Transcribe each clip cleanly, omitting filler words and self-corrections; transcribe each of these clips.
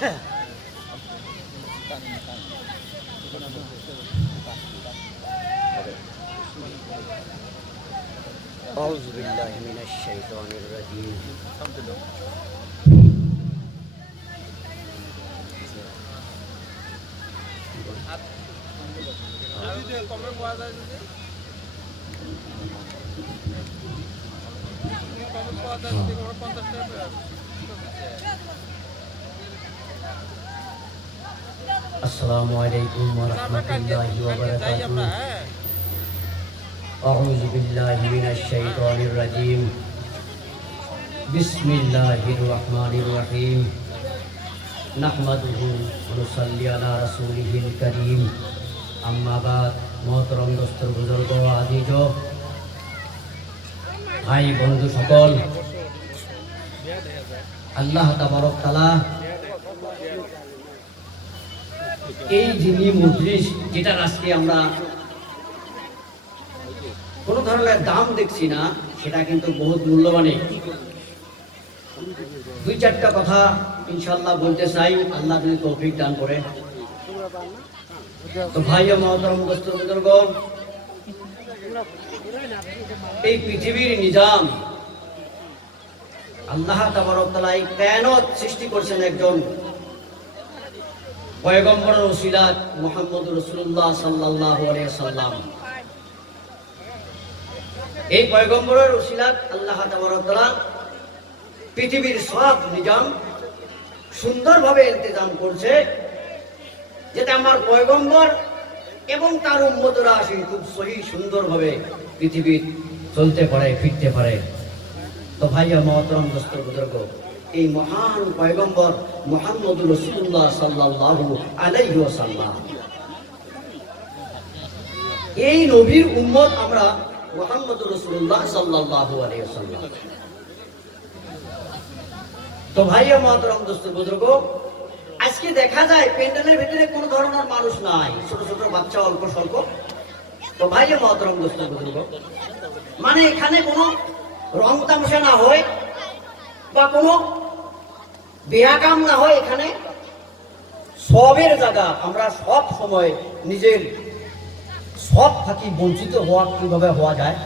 أعوذ بالله من الشيطان الرجيم السلام عليكم ورحمة الله وبركاته أعوذ بالله من الشيطان الرجيم بسم الله الرحمن الرحيم نحمده ونصلي على رسوله الكريم أما بعد मोहतरम दोस्त बुजुर्ग आदिज भाई बंधु सकल আল্লাহ তাবারক তাআলা এই যিনি মজলিস যেটা আজকে আমরা কোনো ধরনের দাম দেখছি না, সেটা কিন্তু বহুত মূল্যবান। দুই চারটা কথা ইনশাআল্লাহ বলতে চাই, আল্লাহ যদি তৌফিক দান করে। তো ভাই ও মহতরম দোস্ত বুজুর্গ, এই পৃথিবীর নিজাম আল্লাহ তাবারক তাআলা কেন সৃষ্টি করছেন একজন পয়গম্বরের ওসিলাত মুহাম্মদ রাসূলুল্লাহ সাল্লাল্লাহু আলাইহি ওয়াসাল্লাম। এই পয়গম্বরের ওসিলাত আল্লাহ তাবারক তাআলা পৃথিবীর সব নিজাম সুন্দরভাবে ইন্তজাম করছে, যেটা আমার পয়গম্বর এবং তার উম্মতরা আসে খুব সহি সুন্দরভাবে পৃথিবীর চলতে পারে, ফিরতে পারে। তো ভাইয়া মহতরম দোস্ত বুজুর্গ, এই মহান পয়গম্বর মুহাম্মদ রাসূলুল্লাহ সাল্লাল্লাহু আলাইহি ওয়াসাল্লাম, এই নবীর উম্মত আমরা মুহাম্মদ রাসূলুল্লাহ সাল্লাল্লাহু আলাইহি ওয়াসাল্লাম। তো ভাইয়া মহতরম দোস্ত বুজুর্গ, আজকে দেখা যায় প্যান্ডেলের ভিতরে কোনো ধরনের মানুষ নাই, ছোট ছোট বাচ্চা অল্প স্বল্প। তো ভাইয়া মহতরম দোস্ত বুজুর্গ, মানে এখানে কোনো রং তামাশা না হয় বা কোনো বেয়াকাম না হয়, এখানে সবের জায়গা। আমরা সব সময় নিজের সব থাকি বঞ্চিত হওয়া কিভাবে হওয়া যায়।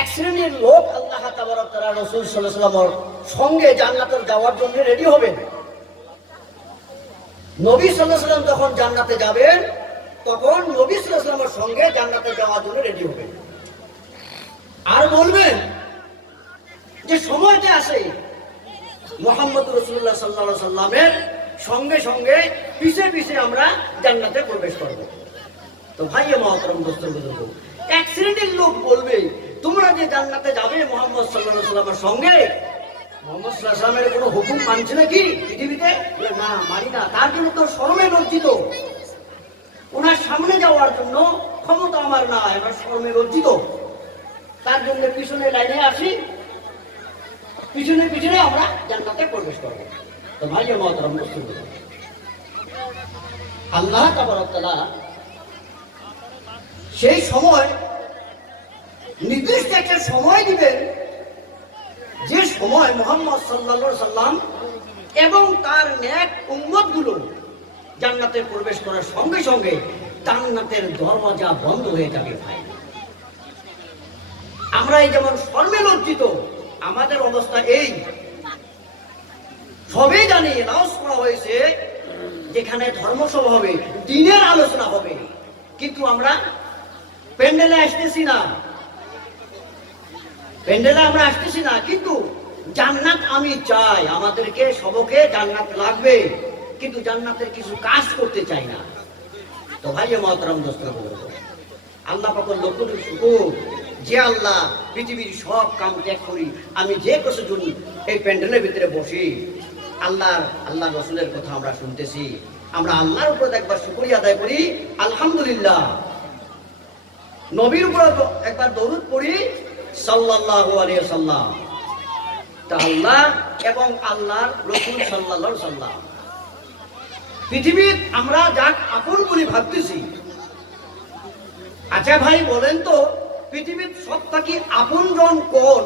এক শ্রেণীর লোক আল্লাহ তাবারক তাআলা রাসূল সাল্লাল্লাহু আলাইহি ওয়াসাল্লামের সঙ্গে জান্নাতে যাওয়ার জন্য রেডি হবেন। নবী সাল্লাল্লাহু আলাইহি ওয়াসাল্লাম যখন জান্নাতে যাবেন, তখন নবী সাল্লাল্লাহু আলাইহি ওয়াসাল্লামের সঙ্গে জান্নাতে যাওয়ার জন্য রেডি হবেন। আর বলবেন যে সময়টা আসে মুহাম্মদ রাসূলুল্লাহ সাল্লাল্লাহু আলাইহি ওয়াসাল্লামের সঙ্গে সঙ্গে পিছে পিছে আমরা জান্নাতে প্রবেশ করব। তো ভাই মহতরম দোস্ত বুজুর্গ, এক শ্রেণীর লোক বলবে, তোমরা যে জান্নাতে যাবে মুহাম্মদ সাল্লাল্লাহু আলাইহি ওয়াসাল্লামের সঙ্গে, মুহাম্মদ সাল্লাল্লাহু আলাইহি ওয়াসাল্লামের কোনো হুকুম মানছে নাকি পৃথিবীতে? বলে না, মানি না। তার জন্য তো শরমে লজ্জিত, ওনার সামনে যাওয়ার জন্য ক্ষমতা আমার না, আমার শরমে লজ্জিত। তার জন্য পিছনে লাইনে আসি, পিছনে পিছনে আমরা জান্নাতে প্রবেশ করব। তো ভাই মহতরম দোস্ত বুজুর্গ, আল্লাহ তাবারক তাআলা সেই সময় নির্দিষ্ট একটা সময় দিবেন, যে সময় মুহাম্মদ সাল্লাল্লাহু আলাইহি ওয়াসাল্লাম এবং তার নেক উম্মতগুলো জান্নাতে প্রবেশ করার সঙ্গে সঙ্গে জান্নাতের দরওয়াজা বন্ধ হয়ে যাবে। ভাই, আমরা এই যেমন শরমে লজ্জিত, আমাদের অবস্থা এই। সবই জানি, অ্যানাউন্স করা হয়েছে যেখানে ধর্মসভা হবে, দ্বীনের আলোচনা হবে, কিন্তু আমরা প্যান্ডেলে আসতেছি না, প্যান্ডেলে আমরা আসতেছি না। কিন্তু জান্নাত আমি চাই, আমাদেরকে সবকে জান্নাত লাগবে, কিন্তু জান্নাতের কিছু কাজ করতে চাই না। তো ভাই মহতরম দোস্ত বুজুর্গ, আল্লাহ পাকের লক্ষ শুকর যে আল্লাহ পৃথিবীর সব কাম ত্যাগ করি, আমি যে কিছু জন্য এই প্যান্ডেলের ভিতরে বসি, আল্লাহ রসুলের কথা আমরা শুনতেছি, আমরা আল্লাহর উপর একবার শুকরিয়া আদায় করি, আলহামদুলিল্লাহ। নবীর উপর একবার দরুদ পড়ি, সাল্লাল্লাহু আলাইহি ওয়াসাল্লাম। তা আল্লাহ এবং আল্লাহর রাসূল সাল্লাল্লাহু আলাইহি ওয়াসাল্লাম পৃথিবীর আমরা যাক আপন বলে ভাবতেছি। আচ্ছা ভাই বলেন তো, পৃথিবীর সবথেকে আপনজন কোন?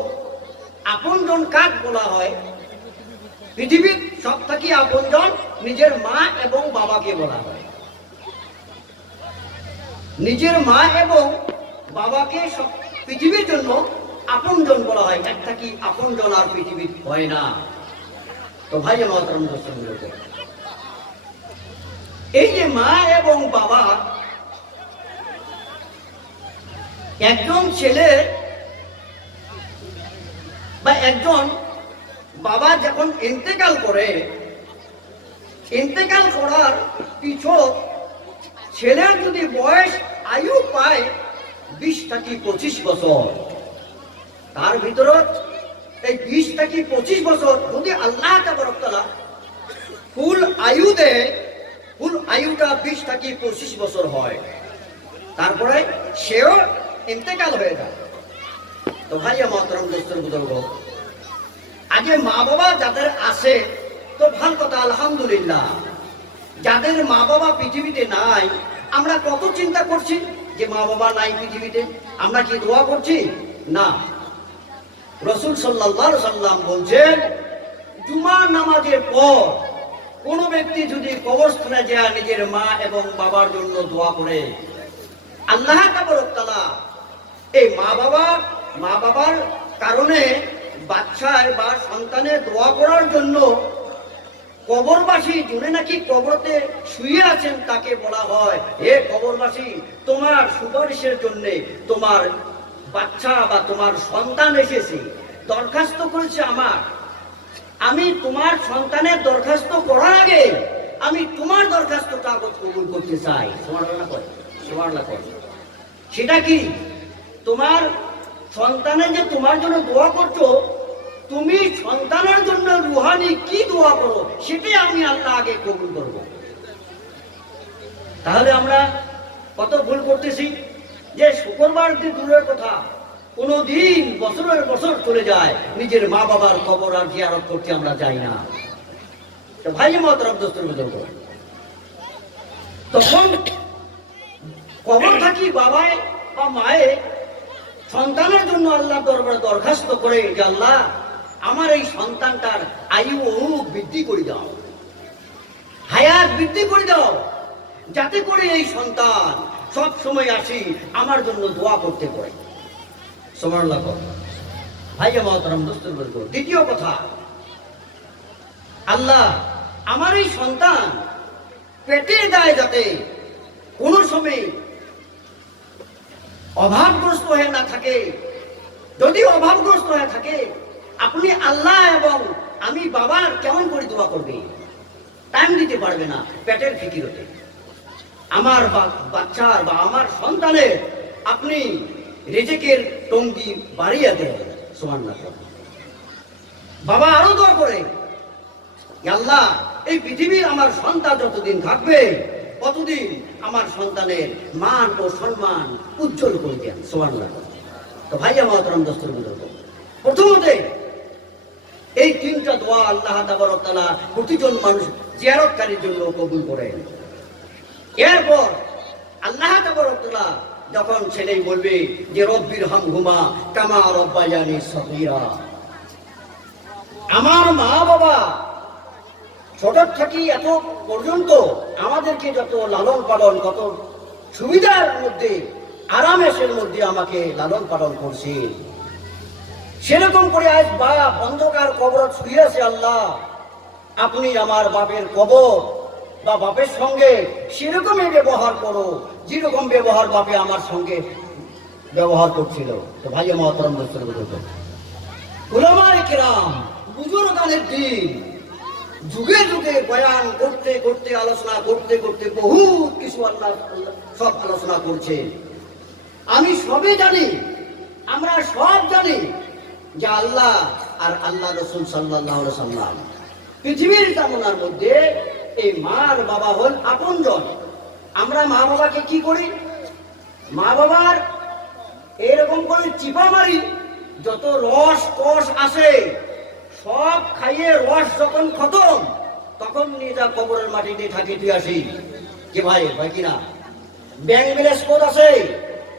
আপনজন কাক বলা হয়? পৃথিবীর সব থেকে আপনজন নিজের মা এবং বাবাকে বলা হয়। নিজের মা এবং বাবাকে সব পৃথিবীর জন্য আপনজন বলা হয়। একটা কি আপনজন আর পৃথিবীর হয় না। তো ভাই মহতরম দর্শন, এই যে মা এবং বাবা, একজন ছেলে বা একজন বাবা যখন ইন্তেকাল করে, ইন্তেকাল করার পিছন ছেলের যদি বয়স আয়ু পায় 20 থেকে 25 বছর, তার ভিতরে এই 20 থেকে 25 বছর যদি আল্লাহ তাবারক তাআলা ফুল আয়ু দেয়, ফুল আয়ুটা 20 থেকে 25 বছর হয়, তারপরে সেও ইন্তেকাল হয়ে যায়। তো ভাইয়া মহতরম দোস্তর বুজুর্গ, আগে মা বাবা যাদের আছে তো ভালো কথা, আলহামদুলিল্লাহ। যাদের মা বাবা পৃথিবীতে নাই, আমরা কত চিন্তা করছি যে মা বাবা নাই পৃথিবীতে, আমরা কি দোয়া করছি? না। রাসূল সাল্লাল্লাহু আলাইহি সাল্লাম বলছেন, জুমার নামাজের পর কোন ব্যক্তি যদি কবরস্থানে যায় নিজের মা এবং বাবার জন্য দোয়া করে, আল্লাহ তাবারক তাআলা এই মা বাবার কারণে বাচ্চার বা সন্তানের দোয়া করার জন্য কবরবাসী জুনে নাকি কবরতে শুয়ে আছেন তাকে বলা হয়, হে কবরবাসী, তোমার সুপারিশের জন্য তোমার বাচ্চা বা তোমার সন্তান এসেছে, দরখাস্ত করেছে আমার, আমি তোমার সন্তানের দরখাস্ত করার আগে আমি তোমার দরখাস্তটা কবুল করতে চাই। সুবহানাল্লাহ করে। সেটা কি? তোমার সন্তানের যে তোমার জন্য দোয়া করছো, তুমি সন্তানের জন্য রুহানি কি দোয়া করো সেটাই আমি আল্লাহ আগে কবুল করব। তাহলে আমরা কত ভুল করতেছি যে শুক্রবার দিন দূরের কথা, কোনদিন বছরের বছর চলে যায় নিজের মা বাবার কবর আর জিয়ারত করতে আমরা যাই না। তো ভাই মহতরম দোস্তর বুজুর্গ, তখন কবর থাকি বাবায় বা মায়ে সন্তানের জন্য আল্লাহ দরবারে দরখাস্ত করে যে আল্লাহ, আমার এই সন্তানটার আয়ু বৃদ্ধি করে দাও, হায়াত বৃদ্ধি করে দাও, যাতে করে এই সন্তান সব সময় আসি আমার জন্য দোয়া করতে পারে। সুবহানাল্লাহ। ভাইয়া মহতরম দোস্তর বুজুর্গ, দ্বিতীয় কথা, আল্লাহ আমার এই সন্তান পেটে দেয় যাতে কোনো সময় অভাবগ্রস্ত হয়ে না থাকে। যদি অভাবগ্রস্ত হয়ে থাকে, আপনি আল্লাহ এবং আমি বাবার কেমন করে দোয়া করবে, টাইম দিতে পারবে না পেটের ফিকিরতে। আমার বাচ্চার বা আমার সন্তানের আপনি রিজিকের টঙ্গি বাড়িয়ে দেন। সুবহানাল্লাহ। বাবা আরো দোয়া করে, আল্লাহ এই পৃথিবীর আমার সন্তান যতদিন থাকবে ততদিন আমার সন্তানের মান ও সম্মান উজ্জ্বল করে দেন। সুবহানাল্লাহ। তো ভাইয়া মহতরম দোস্তর বুজুর্গ, প্রথমত এই তিনটা দোয়া আল্লাহ তাবারক তাআলা প্রতিজন মানুষ জিয়ারতকারীর জন্য কবুল করেন। এরপর আল্লাহ তাবারক তাআলা যখন ছেলেই বলবে যে রব্বির হামহুমা কামা রব্বায়ানি সগীরা, আমার মা বাবা ছোট থেকে এত পর্যন্ত আমাদেরকে যত লালন পালন, কত সুবিধার মধ্যে আরামের মধ্যে আমাকে লালন পালন করছে, সেরকম করে আজ বাপ অন্ধকার কবর শুয়ে আছে, আল্লাহ আপনি আমার বাপের কবর বা বাপের সঙ্গে সেরকমই ব্যবহার করো যেরকম ব্যবহার বাপে আমার সঙ্গে ব্যবহার করছিল। তো ভাই মহতরম দোস্তর বুজুর্গ, উলামায়ে কেরাম বুজুর্গানের দিন যুগে যুগে বয়ান করতে করতে, আলোচনা করতে করতে বহুত কিছু আল্লাহ সব আলোচনা করছে। আমি সবই জানি, আমরা সব জানি যে আল্লাহ আর আল্লাহ রাসূল সাল্লাল্লাহু আলাইহি সাল্লাম পৃথিবীর কামনার মধ্যে এই মার বাবা হল আপনজন। আমরা মা বাবাকে কি করি? মা বাবার এরকম করে চিপা মারি, যত রস কষ আসে সব খাইয়ে রস যখন খতম তখন নিয়ে যা কবরের মাটিতে ঠাকিয়ে দিয়ে আসি যে ভাই ভাই কিনা ব্যাংক ব্যালেন্স কত আছে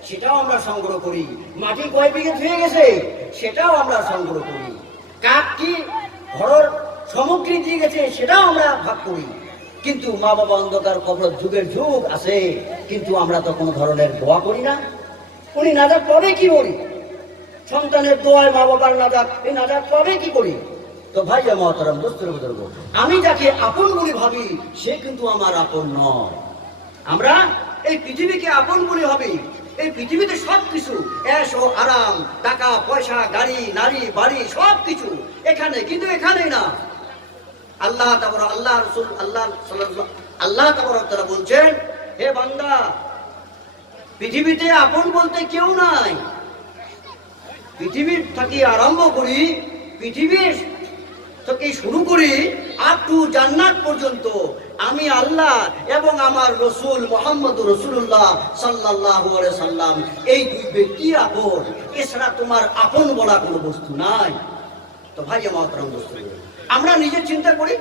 সেটাও আমরা সংগ্রহ করি, মাটি কয় বিঘে ধুয়ে গেছে সেটাও আমরা সংগ্রহ করি, কাক কি ঘরের সামগ্রী দিয়ে গেছে সেটাও আমরা ভাগ করি। কিন্তু মা বাবা অন্ধকার কবর, যুগের যুগ আছে, কিন্তু আমরা তো কোনো ধরনের দোয়া করি না। উনি নাজাত পাবে কি করি? সন্তানের দোয়ায় মা বাবার নাজাত, এই নাজাত পাবে কি করি? তো ভাই মহতারাম, দোস্তের বুজুর্গ, আমি যাকে আপন বলে ভাবি সে কিন্তু আমার আপন নয়। আমরা এই পৃথিবীকে আপন বলে ভাবি। এই পৃথিবীতে সব কিছু এশ ও আরাম, টাকা পয়সা, গাড়ি, নারী, বাড়ি, সব কিছু এখানে, কিন্তু এখানে না। আল্লাহ তাবারক, আল্লাহ রাসূল, আল্লাহ তাবারক তাআলা বলছেন, হে বান্দা, পৃথিবীতে আপন বলতে কেউ নাই। পৃথিবীর থেকে আরম্ভ করি, পৃথিবীর থেকে শুরু করি আপ টু জান্নাত পর্যন্ত আমি আল্লাহ এবং আমার রসুল মুহাম্মদ রাসূলুল্লাহ সাল্লাল্লাহু আলাইহি সাল্লাম, এই দুই ব্যক্তি আপন। এছাড়া তোমার আপন বলা কোনো বস্তু নাই। তো ভাই মহতরম দোস্ত, আমরা নিজে চিন্তা করি,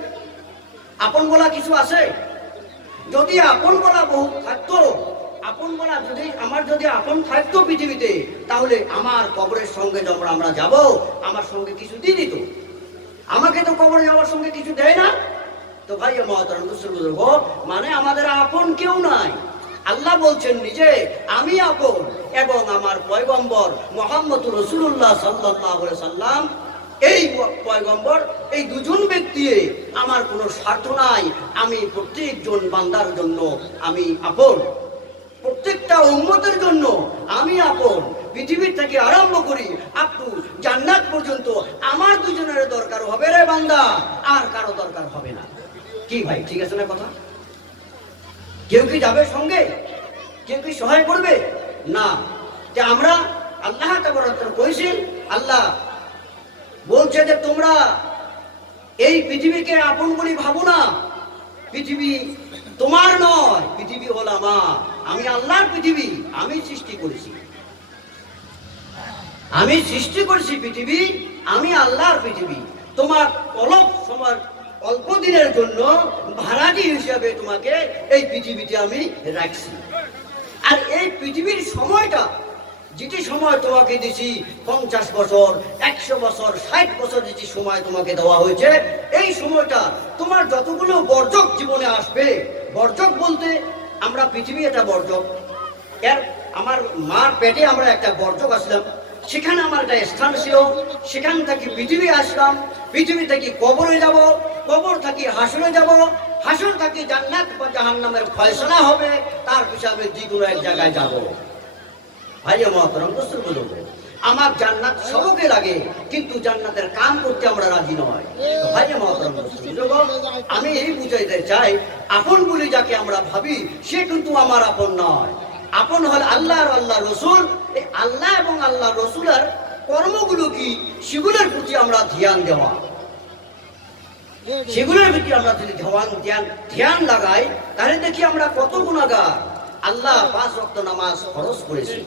আপন বলা কিছু আছে? যদি আপন বলা বহু থাকতো, আপন বলা যদি আমার যদি আপন থাকতো পৃথিবীতে, তাহলে আমার কবরের সঙ্গে যখন আমরা যাব, আমার সঙ্গে কিছু দিয়ে দিত। আমাকে তো কবরে যাওয়ার সঙ্গে কিছু দেয় না। তো ভাই মহতরম বুজুর্গ, মানে আমাদের আপন কেউ নাই। আল্লাহ বলছেন নিজে, আমি আপন এবং আমার পয়গম্বর মুহাম্মদ রাসূলুল্লাহ সাল্লাল্লাহু আলাইহি সাল্লাম, এই পয়গম্বর, এই দুজন ব্যক্তি আমার কোনো স্বার্থ নাই। আমি প্রত্যেকজন বান্দার জন্য আমি আপন, প্রত্যেকটা উম্মতের জন্য আমি আপন। পৃথিবীর থেকে আরম্ভ করি আপ টু জান্নাত পর্যন্ত আমার দুজনের দরকার হবে রে বান্দা, আর কারো দরকার হবে না। কি ভাই, ঠিক আছে না কথা? কেউ কি যাবে সঙ্গে? কেউ কি সহায় করবে না? যে আমরা আল্লাহ তাবারক তাআলা কইছেন, আল্লাহ বলছে যে তোমরা এই পৃথিবীকে আপন বলে ভাবো না। পৃথিবী তোমার নয়, পৃথিবী হল আমার। আমি আল্লাহর পৃথিবী, আমি সৃষ্টি করেছি। আমি সৃষ্টি করেছি পৃথিবী, আমি আল্লাহর পৃথিবী। তোমার অল্প দিনের জন্য ভাড়াটি হিসাবে তোমাকে এই পৃথিবীতে আমি রাখছি। আর এই পৃথিবীর সময়টা, যেটি সময় তোমাকে দিছি, 50 বছর, 100 বছর, 60 বছর যেটি সময় তোমাকে দেওয়া হয়েছে, এই সময়টা তোমার যতগুলো বর্জক জীবনে আসবে, বর্জক বলতে আমরা পৃথিবী একটা বর্জক। আমার মার পেটে আমরা একটা বর্জক আসলাম, সেখানে আমার একটা স্থান ছিল, সেখান থেকে পৃথিবী আসলাম, পৃথিবী থেকে কবরে যাব, কবর থেকে হাসরে যাব, হাসর থেকে জান্নাত বা জাহান্নামের ফয়সালা হবে, তার হিসাবে দ্বিগুণ এক জায়গায় যাব। ভাই মহতরম দোস্ত, আমার জান্নাত সবকে লাগে, কিন্তু জান্নাতের কাম করতে আমরা রাজি নয়। ভাই মহতরম দোস্ত, আমি এই বুঝাইতে চাই, আপন বলে যাকে আমরা ভাবি সে কিন্তু আমার আপন নয়। আপন হল আল্লাহ আর আল্লাহ রসুল। এই আল্লাহ এবং আল্লাহ রসুলের কর্মগুলো কি, সেগুলোর প্রতি আমরা ধ্যান দেওয়া, সেগুলোর প্রতি আমরা যদি ধ্যান লাগাই, তাহলে দেখি আমরা কত গুনাহগার। আল্লাহ 5 ওয়াক্ত নামাজ ফরজ করেছে।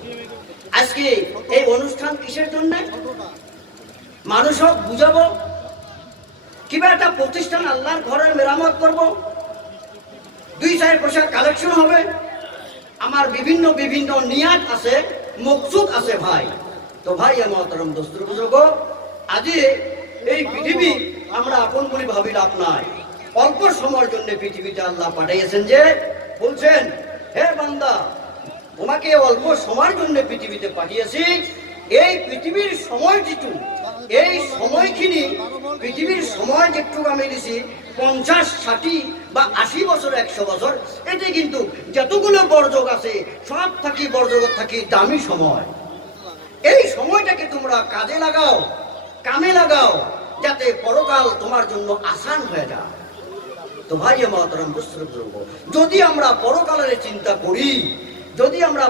আজকে এই অনুষ্ঠান কিসের জন্য? মানুষক বুঝাবো, কিংবা একটা প্রতিষ্ঠান আল্লাহর ঘরের মেরামত করব, 2-4 পয়সা কালেকশন হবে। আমার বিভিন্ন বিভিন্ন নিয়াত আছে, মকসুদ আছে ভাই। তো ভাই মহতরম দোস্ত বুজুর্গ, আজ এই পৃথিবী আমরা আপন বলে ভাবি লাভ নাই। অল্প সময়ের জন্য পৃথিবীতে আল্লাহ পাঠাইয়েছেন, যে বলছেন, হে বান্দা, তোমাকে অল্প সময়ের জন্য পৃথিবীতে পাঠিয়েছি। এই পৃথিবীর সময় যেটু, এই সময়খিনি, পৃথিবীর সময় যেটুকু আমি দিছি 50, 60 বা 80 বছর, 100 বছর, এতে কিন্তু যতগুলো বর্জক আছে সব থাকি বর্জক থাকি দামি সময়। এই সময়টাকে তোমরা কাজে লাগাও, কামে লাগাও, যাতে পরকাল তোমার জন্য আসান হয়ে যায়। তো ভাই মহতরম বুজুর্গ, যদি আমরা পরকালের চিন্তা করি, যদি আমরা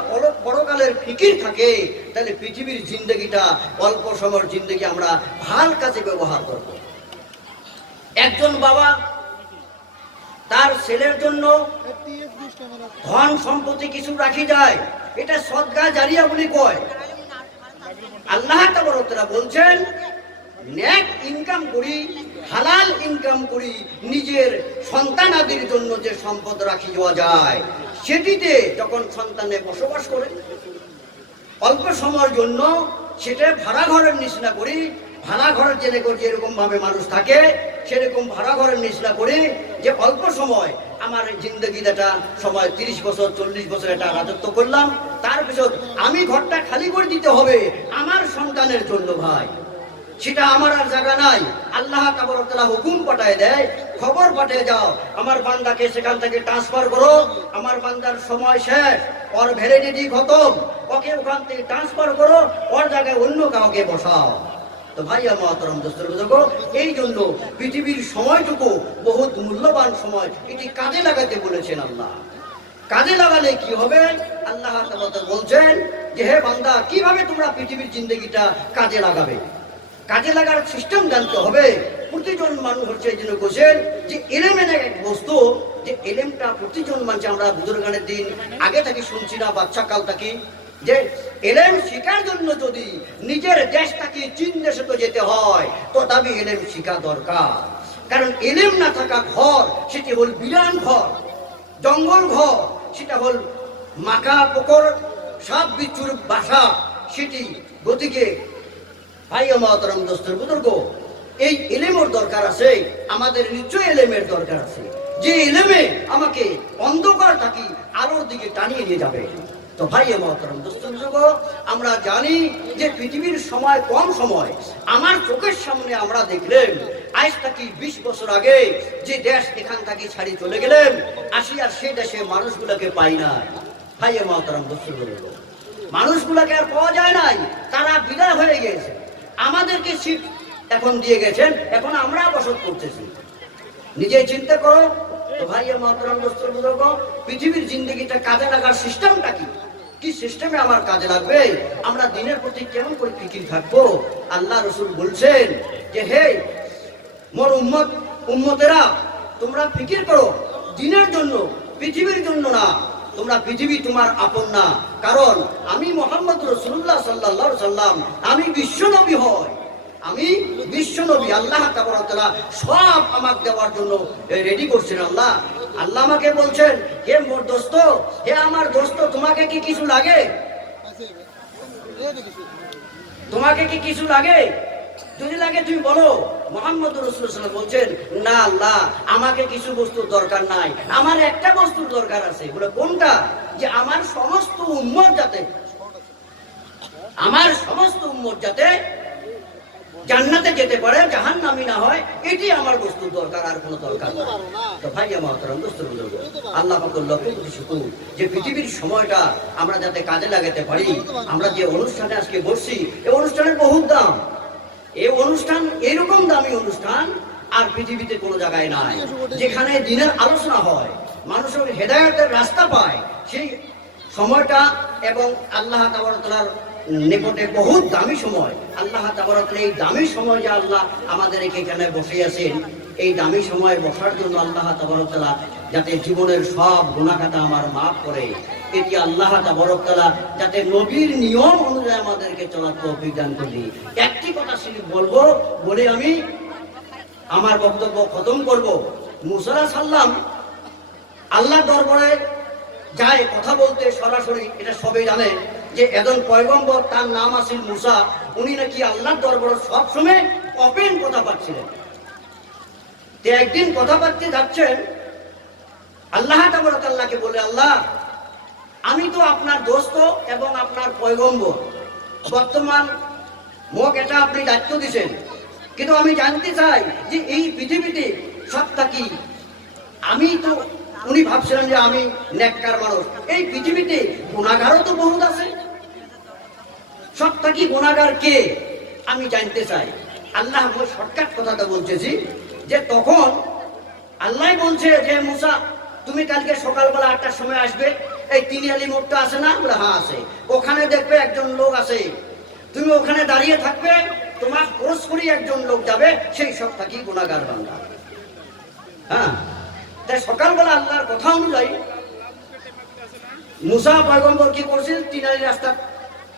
পরকালের ফিকির থাকে, তাহলে পৃথিবীর জিন্দগিটা, অল্প সময়ের জিন্দগি আমরা ভাল কাজে ব্যবহার করব। একজন বাবা তার ছেলের জন্য ধন সম্পত্তি কিছু রাখি যায়, এটা সদকা জারিয়া বলে কয়। আল্লাহ তাবারক তাআলা বলছেন, নেক ইনকাম করি, হালাল ইনকাম করি, নিজের সন্তানাদির জন্য যে সম্পদ রাখি দেওয়া যায়, সেটিতে যখন সন্তানে বসবাস করে, অল্প সময়ের জন্য সেটা ভাড়া ঘরের নিচনা করি, ভাড়া ঘরের যেরকম ভাবে মানুষ থাকে সেরকম ভাড়া ঘরের নিচলা করে যে অল্প সময় আমার জিন্দগিটা সময় 30 বছর 40 বছর একটা রাজত্ব করলাম, তার পিছন আমি ঘরটা খালি করে দিতে হবে আমার সন্তানের জন্য ভাই। সেটা আমার আর জায়গা নাই। আল্লাহ তাআলা হুকুম পাঠায় দেয়, খবর পাঠিয়ে যাও আমার বান্দাকে সেখান থেকে ট্রান্সফার করো, আমার বান্দার সময় শেষ, ওর ভ্যালিডিটি খতম, ওকে ওখান থেকে ট্রান্সফার করো, ওর জায়গায় অন্য কাউকে বসাও। তো ভাইয়া মহতরম দোস্তর বুজুর্গ, এই জন্য পৃথিবীর সময়টুকু বহুত মূল্যবান সময়, এটি কাজে লাগাতে বলেছেন আল্লাহ। কাজে লাগালে কি হবে? আল্লাহ তাআলা বলছেন যে হে বান্দা, কিভাবে তোমরা পৃথিবীর জিন্দগিটা কাজে লাগাবে। কাজে লাগার সিস্টেম জানতে হবে। প্রতিজন মানুষ হচ্ছে এই জন্য বলছেন যে এলেমের এক বস্তু, যে এলেমটা প্রতিজন মানুষ, আমরা বুজুর্গানের দিন আগে থেকে শুনছি না, বাচ্চা কাল থাকি, যে এলেম শিকার জন্য যদি নিজের দেশটাকে চীন দেশে তো যেতে হয়, তো দাবি এলেম শিখা দরকার। কারণ এলেম না থাকা ঘর, সেটি হল বিরান ঘর, জঙ্গল ঘর, সেটা হল মাকা পোকর সাপ বিচ্ছুর বাসা সেটি। গতিকে ভাই মহতরম দোস্তর বুজুর্গ, এই এলেমের দরকার আছে, আমাদের নিশ্চয় এলেমের দরকার আছে, যে এলেমে আমাকে অন্ধকার থাকি আলোর দিকে টানিয়ে নিয়ে যাবে। তো ভাই মহতরম দোস্তর বুজুর্গ, আমরা জানি যে পৃথিবীর সময় কম সময়, আমার চোখের সামনে আমরা দেখলেন আজ থাকি 20 বছর আগে যে দেশ এখান থেকে ছাড়ি চলে গেলেন, আসি আর সে দেশে মানুষগুলোকে পাই না। ভাই মহতরম দোস্তর বুজুর্গ, মানুষগুলোকে আর পাওয়া যায় নাই, তারা বিদায় হয়ে গেছে, আমাদেরকে সিট এখন দিয়ে গেছেন, এখন আমরা বসত করতেছি। নিজে চিন্তা করো। তো ভাইয়া মহতরম দোস্তর বুজুর্গ, পৃথিবীর জিন্দগিটা কাজে লাগার সিস্টেমটা কি? কি সিস্টেমে আমার কাজে লাগবে? আমরা দিনের প্রতি কেমন করে ফিকির থাকবো? আল্লাহ রসুল বলছেন যে হে মোর উম্মতেরা, তোমরা ফিকির করো দিনের জন্য, পৃথিবীর জন্য না। তোমরা পৃথিবী তোমার আপন না, কারণ আমি মুহাম্মদ রাসূলুল্লাহ সাল্লাল্লাহু আলাইহি সাল্লাম, আমি বিশ্ব নবী হয়, আমি বিশ্ব নবী। আল্লাহ তাআলা সব আমাকে দেওয়ার জন্য রেডি করছেন। আল্লাহ আমাকে বলছেন, হে মোর দোস্ত, হে আমার দোস্ত, তোমাকে কি কিছু লাগে? তোমাকে কি কিছু লাগে? যদি লাগে তুমি বলো। মুহাম্মদ রাসূলুল্লাহ বলছেন, না আল্লাহ, আমাকে কিছু বস্তুর দরকার নাই, আমার একটা বস্তুর দরকার আছে। বলে কোনটা? যে আমার সমস্ত উম্মত যাতে, আমার সমস্ত উম্মত যাতে জান্নাতে যেতে পারে, জাহান্নামী না হয়, এটি আমার বস্তুর দরকার, আর কোনো দরকার নেই। তো ভাইয়া মহতরম দোস্তর বুজুর্গ, আল্লাহ পাকের লক্ষ্য কোটি শুকর যে পৃথিবীর সময়টা আমরা যাতে কাজে লাগাতে পারি। আমরা যে অনুষ্ঠানে আজকে বসছি, এই অনুষ্ঠানের বহুত দাম। এই অনুষ্ঠান এরকম দামি অনুষ্ঠান আর পৃথিবীতে কোনো জায়গায় নাই, যেখানে দিনের আলোচনা হয়, মানুষের হেদায়েতের রাস্তা পায়, সেই সময়টা এবং আল্লাহ তাআলার নিকটে বহুত দামি সময়। আল্লাহ তাআলা এই দামি সময় যে আল্লাহ আমাদের এখানে বসে আছেন, এই দামি সময়ে বসার জন্য আল্লাহ তাআলা যাতে জীবনের সব গুনাহ খাতা আমার মাফ করে, এটি আল্লাহ তাআলা যাতে নবীর নিয়ম অনুযায়ী আমাদেরকে চলার তৌফিক দান করি। একটি কথা শুধু বলবো, বলে আমি আমার বক্তব্য খতম করব। মুসা আলাইহিস সালাম আল্লাহ দরবারে যায় কথা বলতে সরাসরি, এটা সবাই জানে যে একজন পয়গম্বর, তার নাম আছিল মুসা, উনি নাকি আল্লাহর দরবারে সবসময় ওপেন কথা পাচ্ছিলেন। তো একদিন কথা পাচ্তে যাচ্ছেন, আল্লাহ তাআলাকে বলে, আল্লাহ আমি তো আপনার দোস্ত এবং আপনার পয়গম্বর, বর্তমান মোক এটা আপনি দায়িত্ব দিয়েছেন, কিন্তু আমি জানতে চাই যে এই পৃথিবীতে সবটা কি? আমি তো, উনি ভাবছিলেন যে আমি নেককার মানুষ, এই পৃথিবীতে গুনাহগারও তো বহুত আছে, সবটা কি গুনাহগার কে আমি জানতে চাই। আল্লাহ শর্টকাট কথাটা বলতেছি, যে তখন আল্লাহ বলছে যে মুসা, তুমি কালকে সকালবেলা 8টার সময় আসবে, এই তিন আলি মোড়টা আছে না? বলে হ্যাঁ আছে। ওখানে দেখবে একজন লোক আছে, তুমি ওখানে দাঁড়িয়ে থাকবে, তোমার ক্রস করে একজন লোক যাবে, সেই সব থাকি গুনাহগার বান্দা। হ্যাঁ, তাই সকালবেলা আল্লাহর কথা অনুযায়ী মুসা পয়গম্বর কি করছে, তিন আলি রাস্তা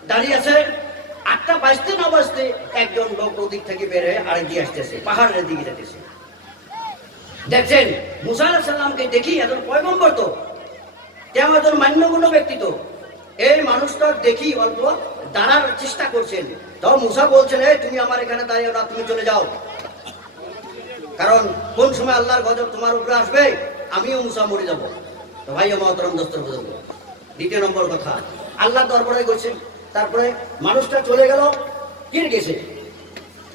দাঁড়িয়ে আছে, 8টা বাজতে না বাজতে একজন লোক ওদিক থেকে বের হয়ে আরেক দিয়ে আসতেছে, পাহাড়ের দিকে যেতেছে। দেখছেন মুসা আলাইহিস সালামকে দেখি, একজন পয়গম্বর তো, তেমন একজন মান্যগণ্য ব্যক্তি তো, এই মানুষটা দেখি অল্প দাঁড়ার চেষ্টা করছেন, তাও মুসা বলছেন, এই তুমি আমার এখানে দাঁড়িয়ে না, তুমি চলে যাও, কারণ কোন সময় আল্লাহর গজব তোমার উপরে আসবে, আমিও মুসা মরে যাব। তো ভাই মহতরম দোস্তর বুঝব। দ্বিতীয় নম্বর কথা, আল্লাহ দরবারে গেছেন, তারপরে মানুষটা চলে গেল, কে গেছে?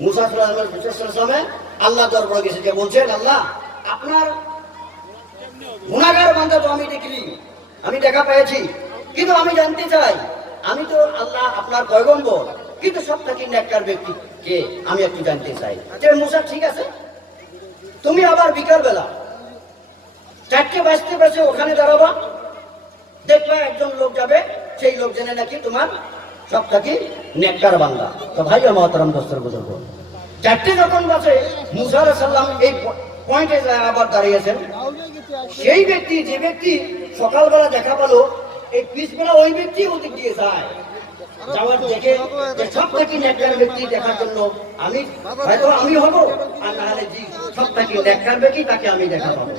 মুসা সাল্লাল্লাহু আল্লাহ দরবারে গেছে, যে বলছেন আল্লাহ আপনার গুনাহগার বান্দা তো আমি দেখলি, আমি দেখা পেয়েছি, কিন্তু আমি জানতে চাই, আমি তো আল্লাহ আপনার পয়গম্বর, কিন্তু সব থেকে নেককার ব্যক্তি কে আমি একটু জানতে চাই। যে মুসা ঠিক আছে, তুমি আবার বিকাল বেলা 4টে বাজতে ওখানে দাঁড়াবা, দেখবে একজন লোক যাবে, সেই লোক জেনে নাকি তোমার সব থেকে নেককার বান্দা। তো ভাই মহতরম দোস্তর বুজুর্গ, 4টে যখন বাজে মুসা আলাইহিস সালাম এই পয়েন্টে আবার দাঁড়িয়েছেন, সেই ব্যক্তি, যে ব্যক্তি সকালবেলা দেখা পেলো, এই পিছবেলা ওই ব্যক্তি ওদিক দিয়ে যায়, যাওয়ার দেখে যে সব থেকে নেককার ব্যক্তি দেখার জন্য আমি হয়তো আমি হবো, আর না হলে জি সব থেকে নেককার ব্যক্তি তাকে আমি দেখা পাবো।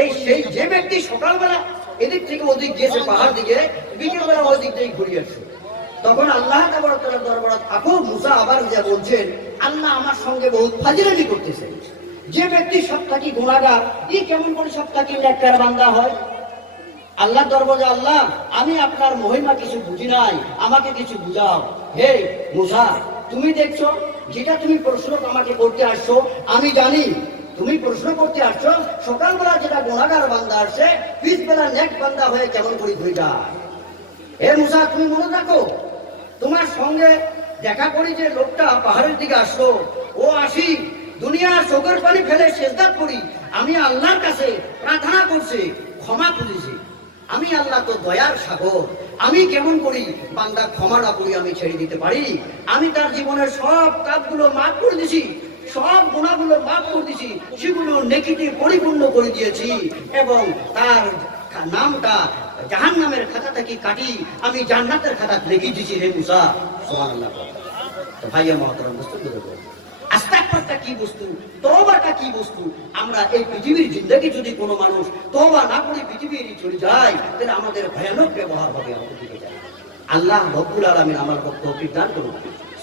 এই সেই যে ব্যক্তি সকালবেলা এদিক থেকে ওদিক গিয়েছে পাহাড় দিকে, বিকেলবেলা ওই দিক থেকে ঘুরিয়ে আসছে, তখন আল্লাহ তাবারকার দরবারে আপু মুসা আবার যা বলছেন, আল্লাহ আমার সঙ্গে বহুত ফাজিলামি করতেছে। যে ব্যক্তি সব থেকে গুনাহগার, এই কেমন করে সব থেকে নেককার বান্দা হয়? আল্লাহ দরবারে, আল্লাহ আমি আপনার মহিমা কিছু বুঝি নাই, আমাকে কিছু বুঝাও। হে মুসা, তুমি দেখছো, যেটা তুমি প্রশ্ন আমাকে করতে আসছো, আমি জানি তুমি প্রশ্ন করতে আসছো, সকালবেলা যেটা গুনাহগার বান্দা আসছে, পিছবেলা নেক বান্দা হয়ে কেমন করে ঘুরে যায়। হে মুসা, তুমি মনে রাখো, তোমার সঙ্গে দেখা করি যে লোকটা পাহাড়ের দিকে আসলো, ও আসি দুনিয়ার চোখের পানি ফেলে সেজদাত করি, আমি আল্লাহর কাছে প্রার্থনা করছি, ক্ষমা খুঁজেছি। আমি আল্লাহ তো দয়ার সাগর, আমি কেমন করি বান্দা ক্ষমা না করি আমি ছেড়ে দিতে পারি? আমি তার জীবনের সব কাজগুলো মাফ করে দিছি, সব গুনাহগুলো মাফ করে দিছি, সেগুলো নেকিতে পরিপূর্ণ করে দিয়েছি, এবং তার নামটা জাহান্নামের খাতা থেকে কাটি আমি জান্নাতের খাতা লিখে দিছি। হে মুসা, সুবহানাল্লাহ। তো ভাইয়া মহতরম বুঝতে পেরেছো ইস্তিগফারটা কি বস্তু, তওবাটা কি বস্তু? আমরা এই পৃথিবীর জিন্দেগি যদি কোনো মানুষ তওবা না করে পৃথিবীর চলে যায়, তাহলে আমাদের ভয়ানক ব্যবহার হবে আমাদের দিকে যায়। আল্লাহ রব্বুল আলামিন আমার তৌফিক দান করুন,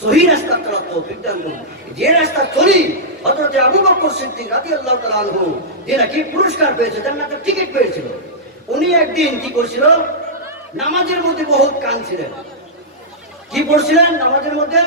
সহি রাস্তা চলার তৌফিক দান করুন। যে রাস্তা চলি, হযরত আবু বকর সিদ্দিক রাদিয়াল্লাহু তাআলা আনহু, যে নাকি পুরস্কার পেয়েছে, জান্নাতের টিকিট পেয়েছিল, উনি একদিন কি করছিল, নামাজের মধ্যে বহুত কাঁদছিলেন। কি করছিলেন নামাজের মধ্যে?